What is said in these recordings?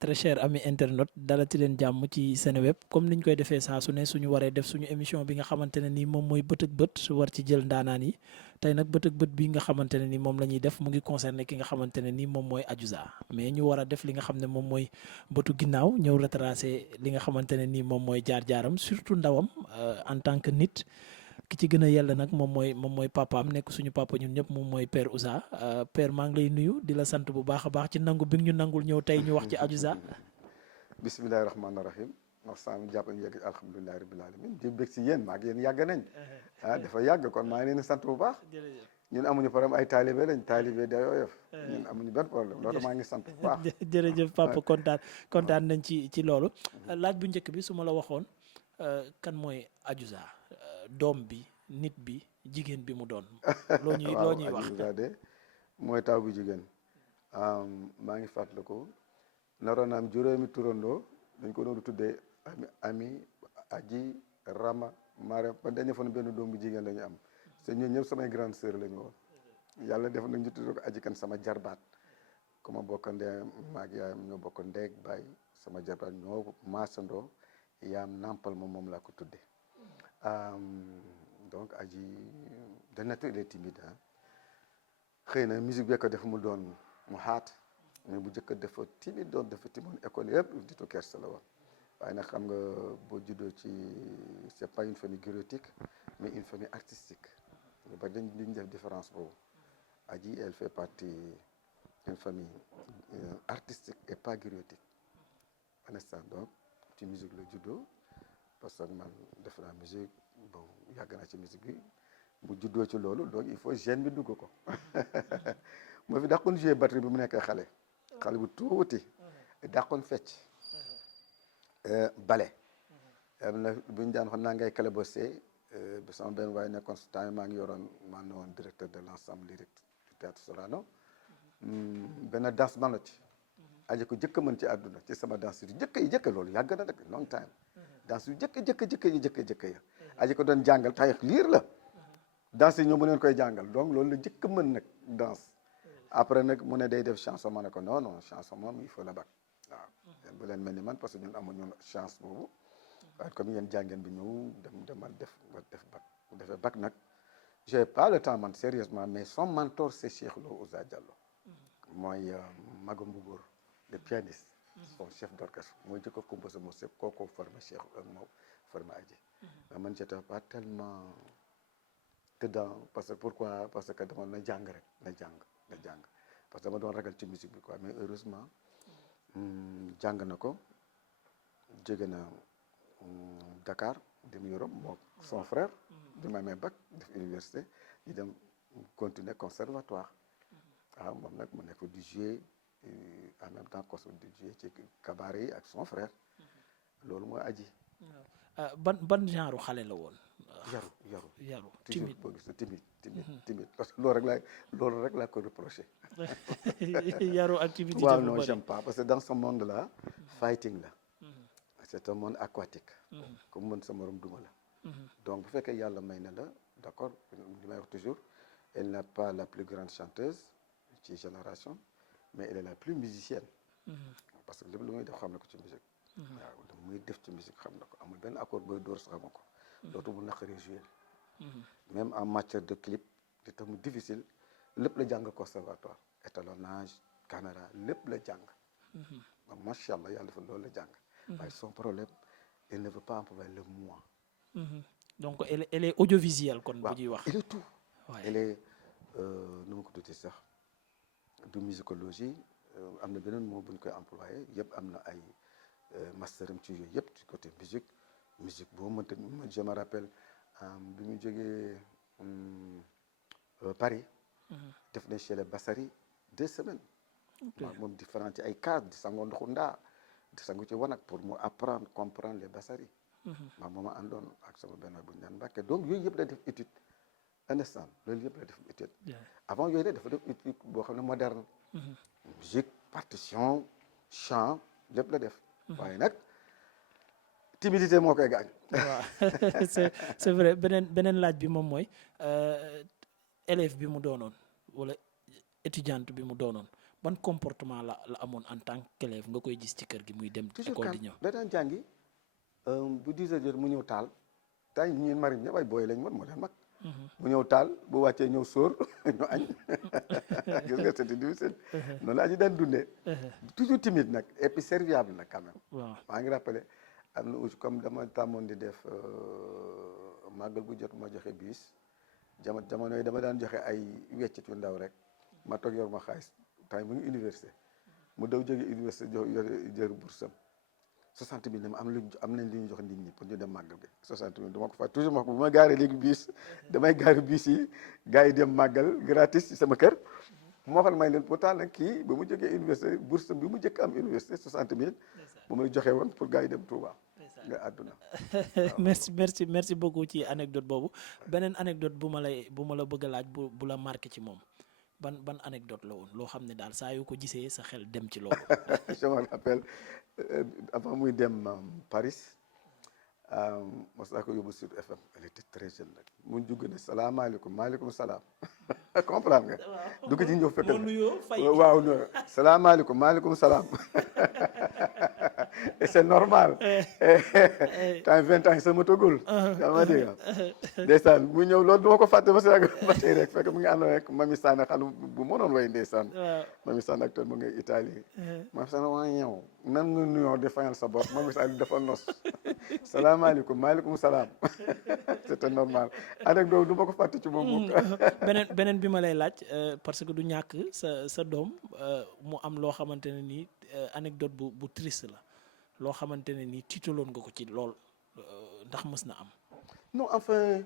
très cher ami internet dalati leen jàmm ci Seneweb comme niñ koy defee saa su ne suñu waree def suñu émission bi nga xamante ne ni moom mooy bët ak bët war ci jël ndaanaan yi tey nag bët ak bët bi nga xamante ne ni moom la ñuy def mu ngi concerné ki nga xamante ne ni moom mooy Adiouza mais ñu war a def li nga xam ne moom mooy bëtu ginnaaw ñëw retracé li nga xamante ne ni moom mooy jaar-jaaram surtout ndawam en tant que nit ki ci gën a yell nag moom mooy papaam nekk suñu papa ñun ñëpp moom mooy Père Ouza Père maa ngi lay nuyu di la sant bu baax a baax ci nangu bi nga ñu nangul ñëw tey ñu wax ci Adiouza. bismillahi rahmaani rahim wax saam jàpp nañu yegg alhamdulilahi rabbil alamin di bég si yéen maag yéen yàgg nañ dafa yàgg kon maa ngi leen di sant bu baax ñun amuñu problème ay taalibe lañ taalibe dayoyof ñun amuñu benn problème loolu maa ngi sant bu baax jërëjëf papa kontaan nañ ci loolu laaj bu njëkk bi su ma la waxoon kan mooy Adiouza doom bi nit bi jigéen bi mu doon loo ñuy wax Adiouza de mooy taw bu jigéen maa ngi fàttaliku naroon am juróomi turandoo dañ ko doon tuddee ami aji rama mara ba dañu fa benn doom bu jigéen la ñu am te ñun ñëpp samay grande sœur la ñu woon yàlla def nañ ñu tuddee ko aji kan sama jarbaat ku ma bokk ndee maag yaayam ñoo bokk ndeeg baay sama jarbaat ñoo maasandoo yaam nampal moom laa ko tuddee donc aji de nature il est timide xëy na musique bi ko def mu doon mu xaat mais bu njëkk dafa timide doon dafa timoon école yëpp ditu kersa la woon waaye nag xam nga boo juddoo ci c'est pas une famille griotique mais une famille artistique ñu bari dañ def différence boobu aji elle fait partie d'une famille artistique et pas griotique understand donc ci musique la juddoo parce que man def naa musique bon yàgg naa ci musique bi bu juddoo ci loolu donc il faut gène bi dugg ko moo fi dàqoon jouer batterie bi mu nekkee xale bu tuuti dàqoon fecc bale na bu ñu daan wax naa ngay calabosé bi sama benn waaye nekkoon su temps maa ngi yoroon maa ne woon directeur de l'ensemble lyrique du théâtre Sorano benn danse man la ci aji ko jëkk mën ci àdduna ci sama danse yu jëkk loolu yàgg na rek long time danse yu jëkk ya aji ko doon jàngal tay liir la danse yi ñoo mu leen koy jàngal donc loolu la jëkk mën nag danse après nag mu ne day def chanson ma ne ko non chanson moom il faut la bac waaw yéen bu leen mel ni man parce que ñun amuñu chance boobu waaye comme yéen jàngeen bi ñëw demal def bac bu defee bac nag j'ai pas le temps man sérieusement mais son mentor c'est Cheikh Lo Ouza Diallo mooy magam bu góor le pianiste son chef d'orchestre mooy jëkk a composé mo sëpp kooko formé Cheikh moo formé aji mais man j'étais pas tellement dedans parce que dama na jàng rek na jàng parce que dama doon ragal ci musique bi quoi mais heureusement jàng na ko jóge na Dakar dem Europe moo son frère bi ma amee bac def université ñu dem continuer conservatoire waaw moom nag mu nekk di jouer en même temps di jouer ci cabaret yi ak son frère loolu mooy aji ban genre xale la woon yaru toujours boo gis timide parce que loolu rek laa ko reproché yaru activité waaw non j'aime pas parce que dans ce monde là fighting la c'est un monde aquatique comme mën sa morom duma la donc bu fekkee yàlla may na la d'accord li may wax toujours elle n'est pas la plus grande chanteuse ci génération mais elle est la plus musicienne parce que lépp lu muy def xam na ko ci musique waaw lu muy def ci musique xam na ko amul benn accord booy dóor sax xama ko dootu bu naqaree jouer même en matière de clip di tax mu difficile lépp la jàng conservatoire étalonnage caméra lépp la jàng macha allah yàlla dafa loolu la jàng waaye son problème elle ne veut pas employer le moi donc elle est audiovisuelle kon bu ñuy wax elle est tout elle est nu ma ko tuddee sax du musicologie am na beneen mot bu ñu koy employé yëpp am na ay masteram ci yooyu yëpp ci côté musique boo mënta je me rappelle bi mu jógee Paris def na chez les Bassari 2 semaines waaw moom di fanaan ci ay case di sangoo ndoxu ndaa di sangu ci wanag pour mu apprendre comprendre les Bassari maa mooma àndoon ak sama benn bu ñu naan Mbàkke donc yooyu yëpp la def étude understand loolu yëpp la def étude avant yooyu nag dafa def étude boo xam ne moderne musique partition chant lépp la def waaye nag timidité moo koy gaañ waaw c'est vrai beneen laaj bi moom mooy élève bi mu doonoon wala étudiante bi mu doonoon ban comportement la amoon en tant qu'élève nga koy gis ci kër gi muy dem toujours école calme di ñëw. da daan jàngi bu 10 heures jot mu ñëw taal tay ñun marine ñëpp ay booy lañ woon moo leen mag mu ñëw taal bu wàccee ñëw sóor ñu añ gis nga c'était difficile noonu laa ñu daan dundee toujours timide nag et puis serviable nag quand même waaw maa ngi rappelé am na aussi comme dama tàmmoon di def màggal bu jot ma joxe biis jamono yi dama daan joxe ay weccit yu ndaw rek ma toog yor ma xaalis tay mu ngi université mu daw jóge université jër boursam 60 000 ne ma am nañ li ñu jox nit ñi pour ñu dem màggal gi 60 000 dama ko fa toujours ma ko bu ma gaaree léegi biis damay gaari biis yi gars yi dem màggal gratis ci sama kër moo xam may leen pourtant nag kii ba mu jógee université bourse bi mu njëkk am université 60 000 bu may joxe woon pour gars yi dem Touba nga àdduna merci beaucoup ci anecdote boobu beneen anecdote bu ma la bëgg a laaj bu la marqué ci moom ban anecdote la woon loo xam ne daal saa yu ko gisee sa xel dem ci loolu. je me rappelle avant muy dem Paris mos naa ko yóbbu Sud FM elle était très jeune nag mu jugg ne salaamaaleykum maaleykum salaam comprendre nga. dugg ci ñëw fekk waaw non salaamaaleykum maaleykum salaam et c'est normal. temps 20 ans sama togul. yaa ma dégg ndeysaan mu ñëw loolu duma ko fàtte ba si yàgg ba tey rek fekk mu ngi ànd rek Mami Sane xale bu mënoon way ndeysaan. Mami Sane acteur mu ngi Italie. Mami Sane waa ñëw nan nga nuyoo di fayal sa bopp Mami Sane dafa nos salaamaaleykum maaleykum salaam c'était normal anecdote du ma ko fàtte ci moom. beneen bi ma lay laaj parce que du ñàkk sa doom mu am loo xamante ne nii anecdote bu triste la loo xamante ne nii tiitaloon nga ko ci lool ndax mës na am. non enfin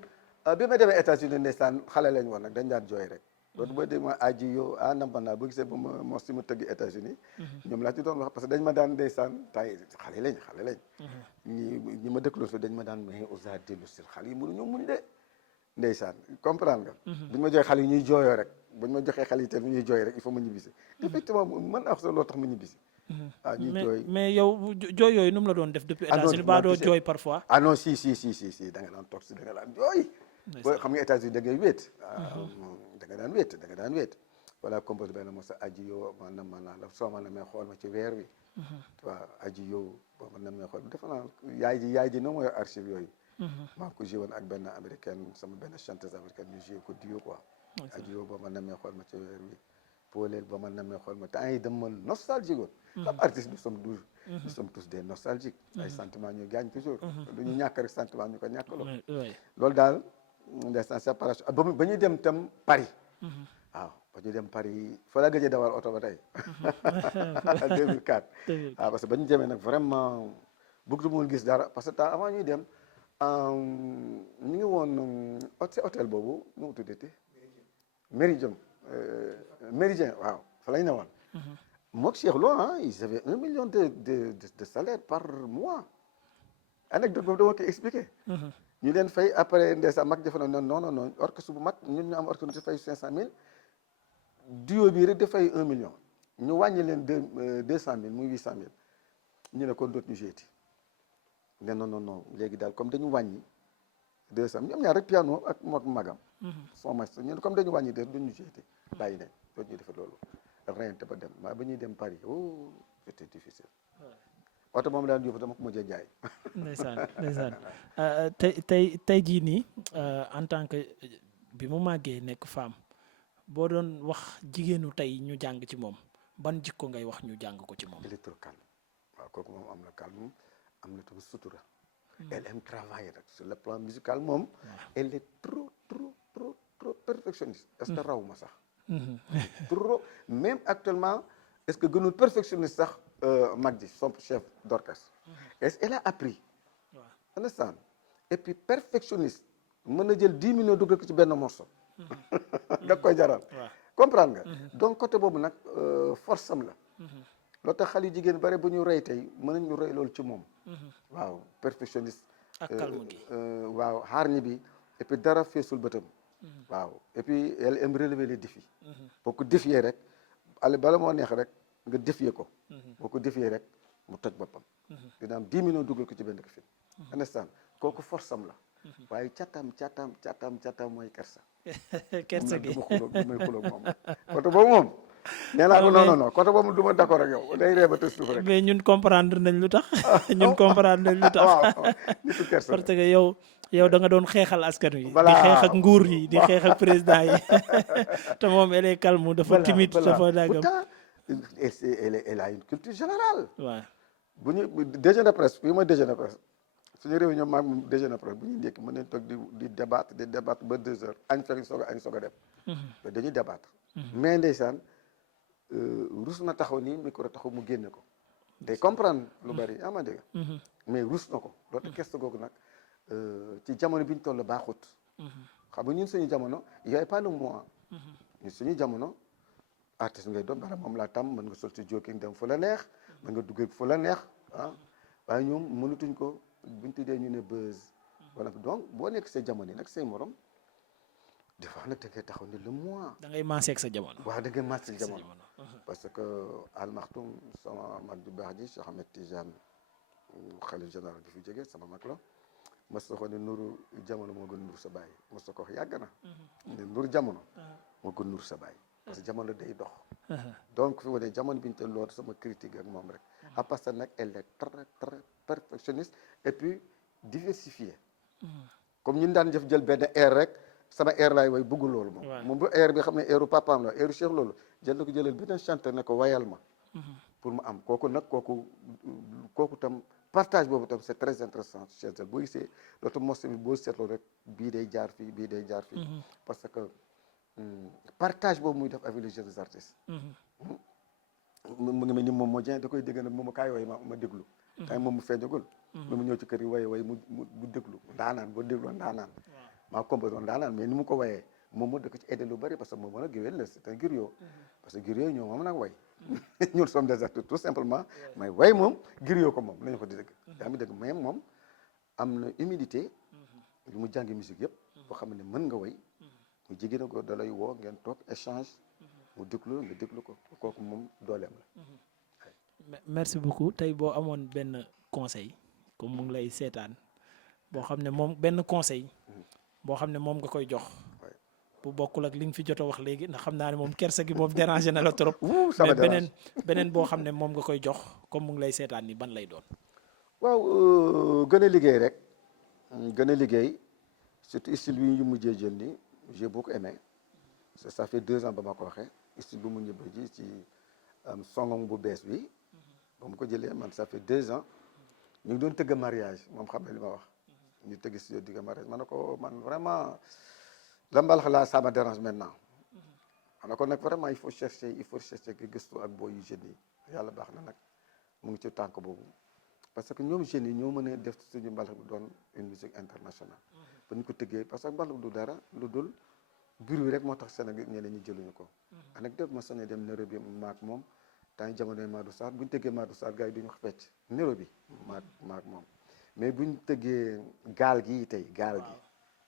bi ma demee États-Unis ndeysaan xale lañ woon nag dañ daan jooy rek. loolu boo dee ma aji yow nampana boo gisee ba ma mos si ma tëgg États-Unis ñoom laa ci doon wax parce que dañ ma daan ndeysaan tay xale lañ ñi ma dëkkaloon fi dañ ma daan mais osa dellu sil xale yi mënuñoo muñ de ndeysaan comprendre nga buñ ma joxee xale yi ñuy jooyoo rek buñ ma joxee xale yi te ñuy jooy rek il faut ma ñibbisi effectivement man wax sa loo tax ma ñibbisi ñuy jooy mais yow jooy yooyu nu mu la doon def depuis États-Unis ba doo jooy parfois non si da nga daan toog si da nga daan jooy boo xam nga États-Unis da ngay wéet da nga daan wéet voilà composé benn mo sa aji yow ma la soo ma namee xool ma ci weer wi waaw aji yow boo ma namee xool defe naa yaay ji no mooy archive yooyu maa ko joué woon ak benn américaine sama benn chanteuse américaine ñu joué ko duo quoi aji yow boo ma namee xool ma ci weer wi pooleel boo ma namee xool ma temps yi dama nostalgique woon comme artiste nous sommes tous des nostalgiques ay sentiments ñu gaañ toujours du ñu ñàkk rek sentiment ñu ko ñàkkaloo loolu daal ndeysaan séparation ba ñuy dem tam Paris waaw ba ñuy dem Paris fa la gëjee dawal oto ba tey 2004 waaw parce que ba ñu demee nag vraiment bëgg mu gis dara parce que temps avant ñuy dem ñu ngi woon hôtel boobu nu mu tuddati Méridien waaw fa lañ ne woon mook Cheikh Lo ils avaient 1 million de salaire par mois anecdote boobu dama koy expliqué ñu leen fay après ndeysaan mag jafe na non orchestre bu mag ñun ñu am orchestre fay 500 000 duo bi rek dafay 1 million ñu wàññi leen 200 000 muy 800 000 ñu ne kon dootu ñu jeeti ne non léegi daal comme dañu wàññi 200 ñoom ñaar rek piano ak mook magam son maître ñu ne comme dañu wàññi de duñu jeeti bàyyi nañ dootu ñu defee loolu reyante ba dem maa ba ñuy dem Paris c'était difficile oto moom daan yóbbu dama ko mujjee jaay. ndeysaan tey jii nii en tant que bi mu màggee nekk femme boo doon wax jigéenu tey ñu jàng ci moom ban jikko ngay wax ñu jàng ko ci moom. elle est trop calme waaw kooku moom am na calme am na tamit sutura. elle aime travailler rek sur le plan musical moom. elle est trop perfectionniste. est-ce que raw ma sax. trop même actuellement est-ce que gënul perfectionniste sax. mag ji son chef d'orchestre elle a appris understand et puis perfectionniste mën na jël 10 millions dugal ko ci benn morceau nga koy jaral comprendre nga donc côté boobu nag force am la loo tax xale yu jigéen bare bu ñu roy tey mën nañu roy loolu ci moom waaw perfectionniste ak calme gi waaw hargne bi et puis dara feesul bëtam waaw et puis elle aime relever les défis boo ko défier rek ale bala moo neex rek nga défier ko boo ko défier rek mu toj boppam dina am 10 millions dugal ko ci benn film understand kooku force am la waaye catam mooy kersa kersa gi du may xuloog moom côté boobu moom nee naa ko non côté boobu du ma d'accord ak yow day ree ba te suuf rek. mais ñun comprendre nañ lu tax ñun comprendre nañ lu tax waaw nitu kersa parce que yow da nga doon xeexal askan wi. voilà di xeex ak nguur yi di xeex ak président yi te moom elle est calme dafa timide dafa dagam. pourtant elle a une culture générale. waaw bu ñu déjeuner presse fii mooy déjeuner presse suñu réunion maag moom déjeuner presse bu ñuy ndékki mën nañ toog di débattre ba 2 heures añ fekk añ soog a dem. te dañuy débattre. mais ndeysaan rus na taxaw nii micro taxaw mu génne ko. day comprendre lu bari ama dégg mais rus na ko loolu keste googu nag ci jamono bi ñu toll baaxut. xam nga ñun suñu jamono y avait pas le mois. ñun suñu jamono artiste ngay doon bara moom laa tam mën nga sol ci joking dem fu la neex mën nga duggee fu la neex ah waaye ñoom mënatuñ ko buñ tuddee ñu ne buzz wala donc boo nekk sa jamono yi nag say morom des fois nag da ngay taxaw ne le mois. da ngay maaseeg sa jamono. waaw da ngay maaseeg jamono. parce que Al Maktoum sama mag ju baax ji Cheikh Ahmed Tidiane xalif général bi fi jógee sama mag la mos na ko ne nuru jamono moo gën nuru sa baay mos na ko wax yàgg na. ne nuru jamono moo gën nuru sa baay. parce que jamono day dox. donc fi mu ne jamono bi ñu te loolu sama critique ak moom rek. à part ça nag elle est très très perfectionniste et puis diversifiée. comme ñun daan jël benn air rek sama air laay way bëggul loolu moom. moom bu air bi xam ne airu papaam la airu Cheikh loolu jël na ko jëlal beneen chanteur ne ko wayal ma. pour mu am kooku nag kooku tam partage boobu tam c'est très intéressant chez elle boo gisee loolu morceau bi boo seetloo rek bii day jaar fii bii day jaar fii. parce que partage boobu muy def avec les jeunes artistes. mu ngi mel ni moom moo jën da koy dégg nag moom kaay way ma déglu. kaay moom mu feeñagul. mu ñëw ci kër yi way mu déglu ndaanaan boo déglu ndaanaan. maa composé ndaanaan mais ni mu ko wayee moom moo da ko ci aidé lu bari parce que moom mën a géwél la c'est un griot. parce que griot ñoo moom nag way. ñun sommes des artistes tout simplement. mais way moom griot ko moom nañu ko di dégg. yaa ngi dégg mais moom am na humilité. lu mu jàngi musique yëpp. boo xam ne mën nga way. mu jigéen a ko da lay woo ngeen toog échange. mu déglu nga déglu ko kooku moom dooleem la. merci beaucoup tey boo amoon benn conseil comme mu ngi lay seetaan boo xam ne moom benn conseil boo xam ne moom nga koy jox bu bokkul ak li nga fi jot a wax léegi ndax xam naa ne moom kersa gi moom dérangé na la trop mais beneen boo xam ne moom nga koy jox comme mu ngi lay seetaan ni ban lay doon. waaw gën a liggéey rek gën a liggéey surtout style bi ñu mujjee jël ni j'ai beaucoup aimé ça fait 2 ans ba ma ko waxee style bu mu ñëbba ji ci songong bu bees bi ba mu ko jëlee man ça fait 2 ans ñu ngi doon tëgg mariage moom xam ne li ma wax ñu tëgg studio digga mariage man ne ko man vraiment la mbalax la ça me dérange maintenant man ne ko nag vraiment il faut chercher que gëstu ak booy yu jeunes yi yàlla baax na nag mu ngi ci tànk boobu parce que ñoom jeunes yi ñoo mën a def suñu mbalax bi doon une musique internationale ba ñu ko tëggee parce que mbalax du dara lu dul bureau rek moo tax Sénégal ñeneen ñi jëluñu ko anecdote ma soñe dem Nairobi maak moom temps yi jamonoy Madou Sarr bu ñu tëggee Madou Sarr gars yi duñu fecc Nairobi maak moom mais bu ñu tëggee gaal gi tey gaal gi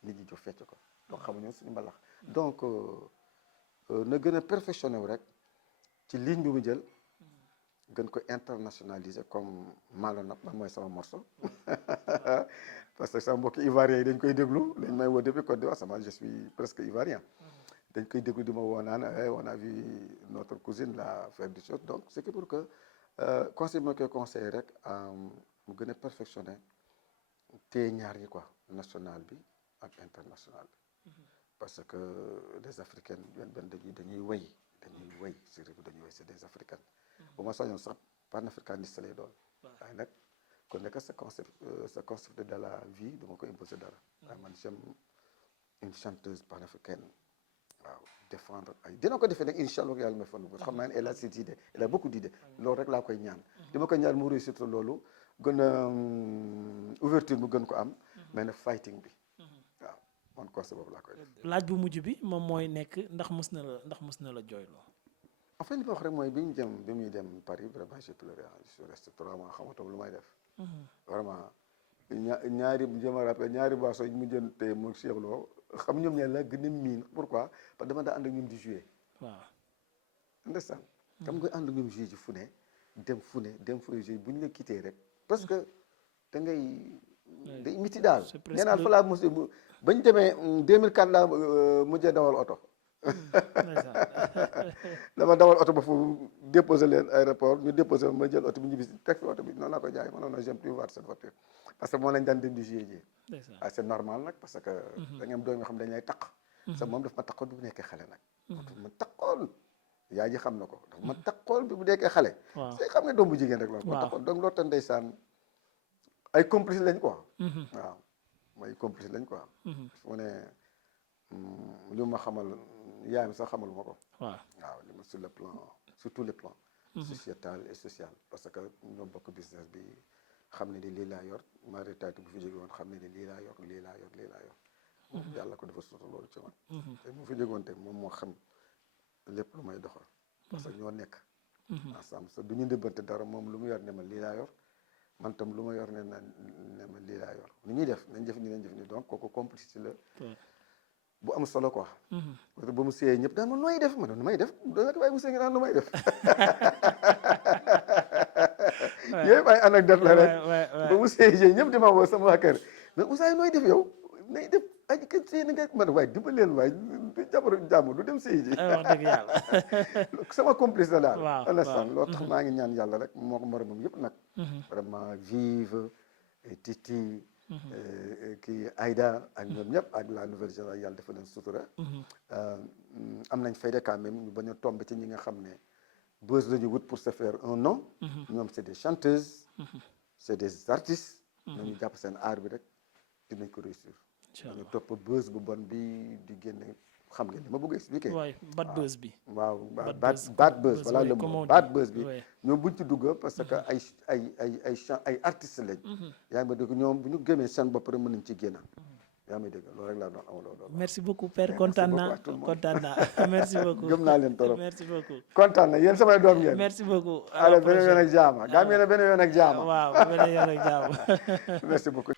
nit ñi jox fecc ko donc xamuñu suñu mbalax donc na gën a perfectionné wu rek ci ligne bi mu jël gën ko internationaliser comme Malonap man mooy sama morceau parce que sama mbokki ivoirien yi dañ koy déglu dañ may woo depuis Côte d'Ivoire sama je suis presque ivoirien dañ koy déglu di ma woo naan on a vu notre cousine la faire des choses donc c'est que pour que conseil bi ma koy conseillé rek mu gën a perfectionné te ñaar yi quoi national bi ak international bi parce que les africaines benn dañuy wéy si réew dañuy wéy c'est des africaines bu ma soñoon sax panafricaniste lay doon waaye nag kon nekk sa concept de la vie dama ko imposer dara waaye man j'aime une chanteuse panafricaine waaw défendre ay dina ko defee nag incha allah yàlla may fan bu xam naa ne elle a ses idées elle a beaucoup d'idées loolu rek laa koy ñaan dama koy ñaan mu réussir loolu gën a ouverture bu gën ko am mais nag fighting bi waaw man concept boobu laa koy def. laaj bu mujj bi moom mooy nekk ndax mës na la jooyloo. en fait li ma wax rek mooy bi muy dem Paris vraiment j'ai pleuré je suis resté 3 mois xamatuma lu may def. vraiment ñaari boissons yi mu jënd tey mu Cheikh Lo xam ñoom ñaar la gën a miin pourquoi parce que dama daa ànd ak ñoom di jouer. waaw. understand. xam nga ànd ak ñoom jouer ji fu ne dem fu ne jouer bu ñu la quitté rek parce que da ngay. day miti daal. nee naa fa laa mos bañ demee 2004 laa mujjee dawal oto ndeysaan. dama dawal oto ba fu déposé leen aéroport ñu déposé ma jël oto bi ñu bis teg fi oto bi noonu laa ko jaay ma non non j'aime plus voir cette voiture parce que moo lañ daan dem di jouer ji ndeysaan. c'est normal nag parce que da nga am doom yoo xam dañ lay taq sa moom daf ma taqoon bi bu nekkee xale nag daf ma taqoon yaay ji xam na ko daf ma taqoon bi bu nekkee xale waaw c'est xam ne doom bu jigéen rek la ma waaw. taqoon donc loolu tax ndeysaan ay complice lañ quoi waaw mooy complice lañ quoi mu ne li ma xamal yaayam sax xamal ma ko waaw waaw li ma sur le plan sur tous les plans sociétal et social parce que ñoo bokk business bi xam ne ni lii laa yor ma retraité bu fi jóge woon xam ne ni lii laa yor lii laa yor lii laa yor moom yàlla ko dafa soto loolu ci man te mu fi jóge woon te moom moo xam lépp lu may doxal parce que ñoo nekk ensemble sa du ñu ndëbbante dara moom lu mu yor ne ma lii laa yor man tam lu ma yor ne ma lii laa yor ni ñuy def nañ jëf ni donc kooku complicité la bu am solo quoi parce que ba mu seeyee ñëpp daan ma nooy def ma ne nu may def doo ko bàyyi mu seey nga naan nu may def yooyu ay anecdote la rek ba mu seeyee ñëpp di ma woo sama waa kër mais Ousseyn nooy def yow nay def aji kat seey na nga man waaye dimbaleel waaye jabaru jàmm du dem seey ji wax dëgg yàlla sama complice la daal waaw understand loolu tax maa ngi ñaan yàlla rek moo ko moromam yëpp nag vraiment Vive Titi kii Aïda ak ñoom ñëpp ak la nouvelle génération yàlla dafa leen sutura am nañ fayda quand même ñu bañ a tombe ci ñi nga xam ne buzz la ñu wut pour se faire un nom ñoom c'est des chanteuses c'est des artistes nañu jàpp seen art bi rek dinañ ko réussir ñu topp buzz bu bon bi di génne xam ngeen li ma bëgg expliquer waay bad buzz bi waaw buzz, bad buzz voilà oui, le comme mot on bad dit, buzz bi oui. ñoom buñ ci dugg parce que ay artistes lañ yaa ngi ma dégg ñoom bu ñu gëmee seen bopp rek mën nañ ci génn yaa ngi dégg loolu rek laa doon amaloo loolu merci beaucoup père kontaan naa kontaan naa merci beaucoup gëm naa leen torop merci beaucoup kontaan na yéen samay doom ngeen merci beaucoup allez beneen yoon ak jaama gaa mi ne beneen yoon ak jaama waaw beneen yoon ak jaama merci beaucoup